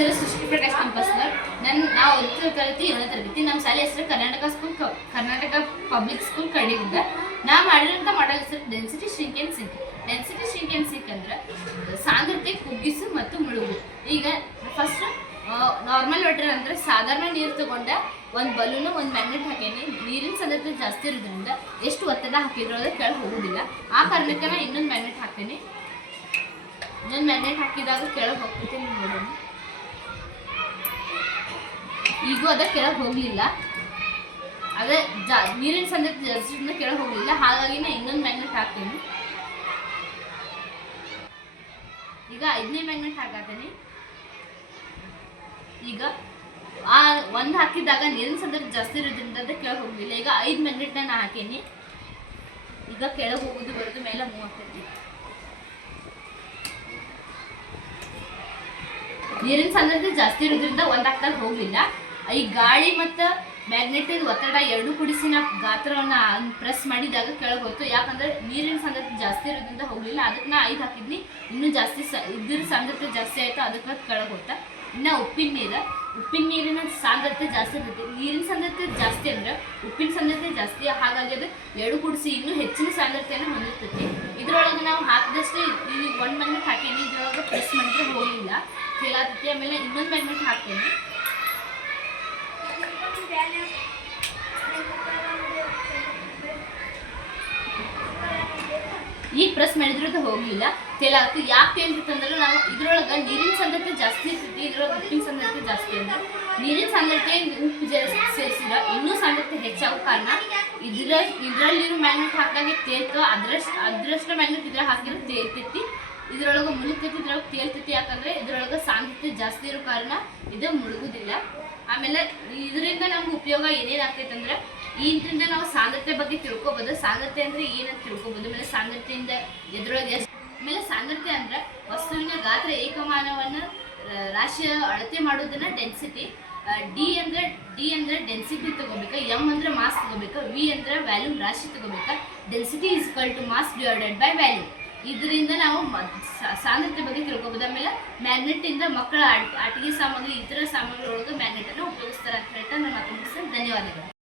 ಹೆಸರು ಸೃಷ್ಟಿ ಪ್ರಕಾಶ್ ಕಂಪಸ್ನರ್. ನಾವು ಓದ್ತಿರೋ ತರಗತಿ 7ನೇ ತರಗತಿ. ನಮ್ಮ ಶಾಲೆ ಹೆಸರು ಕರ್ನಾಟಕ ಪಬ್ಲಿಕ್ ಸ್ಕೂಲ್ ಕರಡಿಗುಂದ. ನಾ ಮಾಡಿರೋಂಥ ಮಾಡಲ್ ಹೆಸರು density shrink and sink. Density shrink and sink ಅಂದ್ರೆ ಸಾಂದ್ರತೆ ಕುಗ್ಗಿಸು ಮತ್ತು ಮುಳುಗು. ಈಗ ಫಸ್ಟ್ ನಾರ್ಮಲ್ ವಾಟರ್ ಅಂದ್ರೆ ಸಾಧಾರಣ ನೀರು ತಗೊಂಡ ಒಂದು ಬಲೂನು ಒಂದು ಮ್ಯಾಗ್ನೆಟ್ ಹಾಕೇನಿ. ನೀರಿನ ಸಾಂದ್ರತೆ ಜಾಸ್ತಿ ಇರೋದ್ರಿಂದ ಎಷ್ಟು ಒತ್ತಡ ಹಾಕಿದ್ರು ಅದು ಕೆಳಗೆ ಹೋಗೋದಿಲ್ಲ. ಆ ಕಾರಣಕ್ಕೆ ನಾನು ಇನ್ನೊಂದು ಮ್ಯಾಗ್ನೆಟ್ ಹಾಕ್ತೇನೆ. ಇನ್ನೊಂದು ಮ್ಯಾಗ್ನೆಟ್ ಹಾಕಿದಾಗ ಕೆಳಗೆ ಹೋಗ್ತೈತೆ. ನೋಡೋಣ, ಈಗೂ ಅದ ಕೆಳಗೆ ಹೋಗಲಿಲ್ಲ. ಅದೇ ನೀರಿನ ಸಾಂದ್ರತೆ ಜಾಸ್ತಿ ಕೆಳಗೆ ಹೋಗಲಿಲ್ಲ, ಹಾಗಾಗಿ ನಾನು ಇನ್ನೊಂದು ಮ್ಯಾಗ್ನೆಟ್ ಹಾಕ್ತೇನೆ. ಈಗ 5ನೇ ಮ್ಯಾಗ್ನೆಟ್ ಹಾಕತೀನಿ. ಈಗ ಆ ಒಂದು ಹಾಕಿದಾಗ ನೀರಿನ ಸಾಂದ್ರತೆ ಜಾಸ್ತಿ ಇರೋದ್ರಿಂದ ಅದು ಕೆಳಗೆ ಹೋಗಲಿಲ್ಲ. ಈಗ 5 ಮ್ಯಾಗ್ನೆಟ್ನ ನಾನು ಹಾಕೇನಿ. ಈಗ ಕೆಳಗೆ ಹೋಗೋದು ಬರೋದು ಮೇಲೆ ಮೂವ್ ಆಗ್ತೈತಿ. ನೀರಿನ ಸಾಂದ್ರತೆ ಜಾಸ್ತಿ ಇರೋದ್ರಿಂದ ಒಂದು ಹಾಕ್ದಾಗ ಹೋಗಲಿಲ್ಲ. ಈ ಗಾಳಿ ಮತ್ತು ಮ್ಯಾಗ್ನೆಟಿಕ್ ಒತ್ತಡ ಎರಡು ಕೂಡಿಸಿ ನಾವು ಗಾತ್ರವನ್ನು ಪ್ರೆಸ್ ಮಾಡಿದಾಗ ಕೆಳಗೆ ಹೋಯ್ತು. ಯಾಕಂದ್ರೆ ನೀರಿನ ಸಾಂದ್ರತೆ ಜಾಸ್ತಿ ಇರೋದ್ರಿಂದ ಹೋಗಲಿಲ್ಲ. ಅದಕ್ಕೆ ನಾ 5 ಹಾಕಿದ್ನಿ. ಇನ್ನೂ ಜಾಸ್ತಿ ಇದ್ರ ಸಾಂದ್ರತೆ ಜಾಸ್ತಿ ಆಯಿತು, ಅದಕ್ಕೆ ಕೆಳಗೆ ಹೋಗ್ತಾ. ಇನ್ನು ಉಪ್ಪಿನ ನೀರಿನ ಸಾಂದ್ರತೆ ಜಾಸ್ತಿ ಇರ್ತೈತಿ. ನೀರಿನ ಸಾಂದ್ರತೆ ಜಾಸ್ತಿ ಅಂದ್ರೆ ಉಪ್ಪಿನ ಸಾಂದ್ರತೆ ಜಾಸ್ತಿ, ಹಾಗಾಗಿ ಅದು ಎರಡು ಕೂಡಿಸಿ ಇನ್ನೂ ಹೆಚ್ಚಿನ ಸಾಂದ್ರತೆಯನ್ನು ಹೊಂದಿರ್ತೈತಿ. ಇದ್ರೊಳಗೆ ನಾವು ಹಾಕಿದಷ್ಟೇ ಇಲ್ಲಿ 1 ಮ್ಯಾಗ್ನೆಟ್ ಹಾಕೇನಿ. ಇದ್ರೊಳಗೆ ಪ್ರೆಸ್ ಮಾಡಿದ್ರೆ ಹೋಗಲಿಲ್ಲ, ಕೇಳಾತೈತಿ. ಆಮೇಲೆ ಇನ್ನೊಂದು ಮ್ಯಾಗ್ನೆಟ್ ಹಾಕ್ತೇನೆ. ಈಗ ಪ್ರೆಸ್ ಮಾಡಿದ್ರದ್ದು ಹೋಗಲಿಲ್ಲ, ತೇಲಾಗ್ತು. ಯಾಕೆ ತೇಲ್ತಿತ್ತಂದ್ರೆ ನಾವು ಇದ್ರೊಳಗೆ ನೀರಿನ ಸಾಂದ್ರತೆ ಜಾಸ್ತಿ ಇರ್ತೈತಿ, ಇದ್ರೊಳಗೆ ಉಪ್ಪಿನ ಸಾಂದ್ರತೆ ಜಾಸ್ತಿ ಅಂದ್ರೆ ನೀರಿನ ಸಾಂದ್ರತೆ ಉಪ್ಪು ಸೇರಿಸಿದ್ರೆ ಇನ್ನೂ ಸಾಂದ್ರತೆ ಹೆಚ್ಚಾಗೋ ಕಾರಣ ಇದ್ರಲ್ಲಿರೋ ಮ್ಯಾಗ್ನೆಟ್ ಹಾಕಿದಾಗ ತೇಲ್ತು. ಅದ್ರಷ್ಟು ಮ್ಯಾಗ್ನೆಟ್ ಇದ್ರಾಗ ಹಾಕಿದ್ರೆ ತೇಲ್ತೈತಿ, ಇದ್ರೊಳಗೆ ಮುಳುಗ್ತೈತಿ, ಇದ್ರೊಳಗೆ ತೇಲ್ತೈತಿ. ಯಾಕಂದ್ರೆ ಇದ್ರೊಳಗೆ ಸಾಂದ್ರತೆ ಜಾಸ್ತಿ ಇರೋ ಕಾರಣ ಇದು ಮುಳುಗುದಿಲ್ಲ. ಆಮೇಲೆ ಇದರಿಂದ ನಮ್ಗೆ ಉಪಯೋಗ ಏನೇನು ಆಗ್ತೈತೆ ಅಂದ್ರೆ ಇದರಿಂದ ನಾವು ಸಾಂದ್ರತೆ ಬಗ್ಗೆ ತಿಳ್ಕೊಬೋದು. ಸಾಂದ್ರತೆ ಅಂದ್ರೆ ಏನಂತ ತಿಳ್ಕೊಬೋದು. ಆಮೇಲೆ ಸಾಂದ್ರತೆಯಿಂದ ಎದ್ರೊಳಗೆ ಆಮೇಲೆ ಸಾಂದ್ರತೆ ಅಂದ್ರೆ ವಸ್ತುವಿನ ಗಾತ್ರ ಏಕಮಾನವನ್ನು ರಾಶಿಯ ಅಳತೆ ಮಾಡೋದನ್ನ ಡೆನ್ಸಿಟಿ. ಡಿ ಅಂದ್ರೆ ಡೆನ್ಸಿಟಿ ತಗೋಬೇಕಾ, ಎಮ್ ಅಂದ್ರೆ ಮಾಸ್ ತಗೋಬೇಕಾ, ವಿ ಅಂದ್ರೆ ವ್ಯಾಲ್ಯೂಮ್ ರಾಶಿ ತಗೋಬೇಕಾ. Density is equal to mass divided by volume. ಇದರಿಂದ ನಾವು ಸಾಂದ್ರತೆ ಬಗ್ಗೆ ತಿಳ್ಕೊಬೋದು. ಆಮೇಲೆ ಮ್ಯಾಗ್ನೆಟಿಂದ ಮಕ್ಕಳ ಆಟಿಕೆ ಸಾಮಗ್ರಿ, ಇತರ ಸಾಮಗ್ರಿಗಳೊಳಗೆ ಮ್ಯಾಗ್ನೆಟನ್ನು ಉಪಯೋಗಿಸ್ತಾರೆ ಅಂತ ಹೇಳ್ತಾ ನಾನು ಮಾತು ಮುಗಿಸ್ತೇನೆ. ಧನ್ಯವಾದಗಳು.